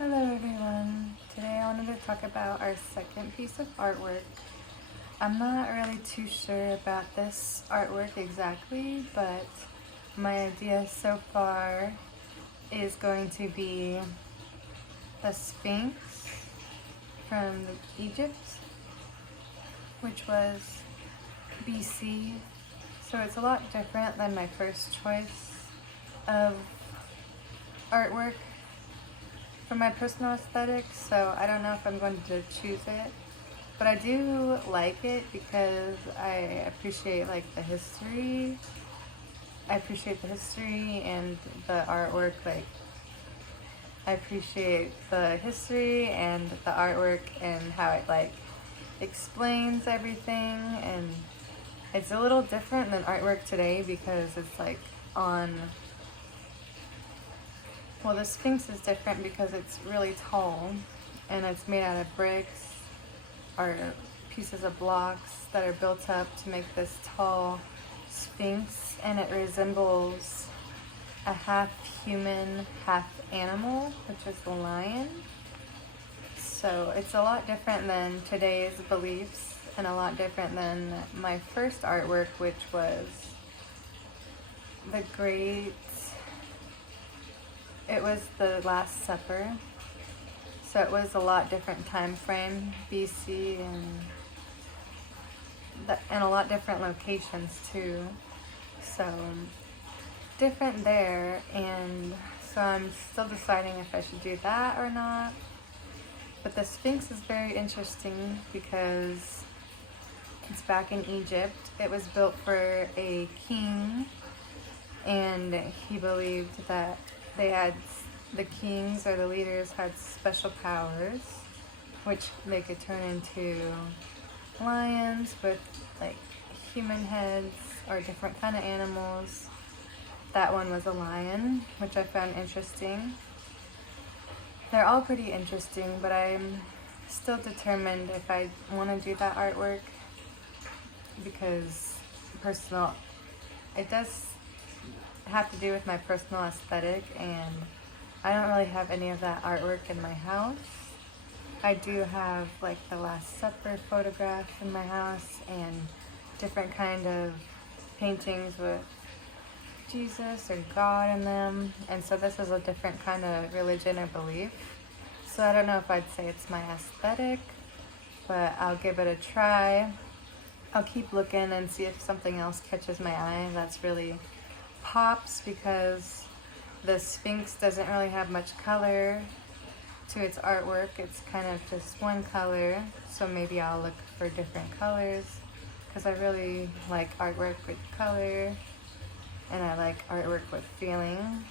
Hello everyone. Today I wanted to talk about our second piece of artwork. I'm not really too sure about this artwork exactly, but my idea so far is going to be the Sphinx from Egypt, which was BC. So it's a lot different than my first choice of artwork for my personal aesthetic, so I don't know if I'm going to choose it, but I do like it because I appreciate the history. I appreciate the history and the artwork. I appreciate the history and the artwork and how it explains everything, and it's a little different than artwork today because it's on. Well, the Sphinx is different because it's really tall and it's made out of bricks or pieces of blocks that are built up to make this tall Sphinx, and it resembles a half human, half animal, which is the lion. So it's a lot different than today's beliefs and a lot different than my first artwork, which was it was the Last Supper. So it was a lot different time frame, BC, and a lot different locations too. So different there, and so I'm still deciding if I should do that or not. But the Sphinx is very interesting because it's back in Egypt. It was built for a king, and he believed that the kings or the leaders had special powers, which they could turn into lions with human heads or different kind of animals. That one was a lion, which I found interesting. They're all pretty interesting, but I'm still determined if I want to do that artwork because it does have to do with my personal aesthetic, and I don't really have any of that artwork in my house. I do have the Last Supper photograph in my house and different kind of paintings with Jesus or God in them, and so this is a different kind of religion or belief. So I don't know if I'd say it's my aesthetic, but I'll give it a try. I'll keep looking and see if something else catches my eye that's really pops, because the Sphinx doesn't really have much color to its artwork. It's kind of just one color, so maybe I'll look for different colors because I really like artwork with color and I like artwork with feeling.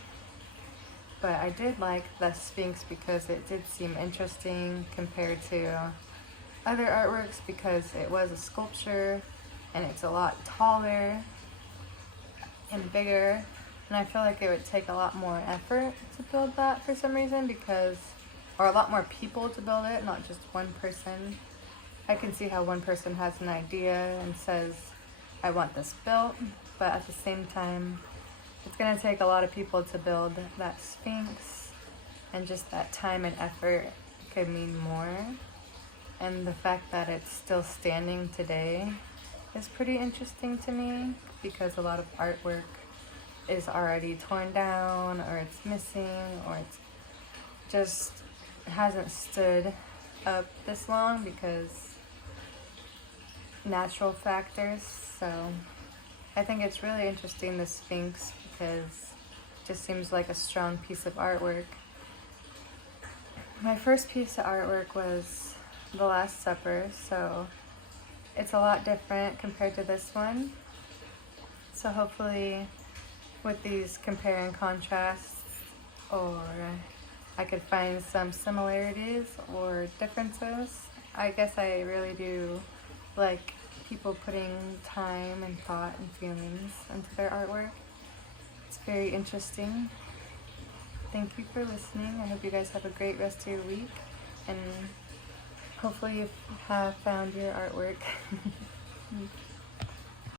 But I did like the Sphinx because it did seem interesting compared to other artworks because it was a sculpture and it's a lot taller and bigger, and I feel like it would take a lot more effort to build that for some reason, or a lot more people to build it, not just one person. I can see how one person has an idea and says, I want this built, but at the same time, it's going to take a lot of people to build that Sphinx, and just that time and effort could mean more. And the fact that it's still standing today is pretty interesting to me because a lot of artwork is already torn down, or it's missing, or it's just hasn't stood up this long because natural factors. So I think it's really interesting, the Sphinx, because it just seems like a strong piece of artwork. My first piece of artwork was the Last Supper, so it's a lot different compared to this one. So hopefully with these compare and contrasts, or I could find some similarities or differences. I guess I really do like people putting time and thought and feelings into their artwork. It's very interesting. Thank you for listening. I hope you guys have a great rest of your week, and hopefully you have found your artwork.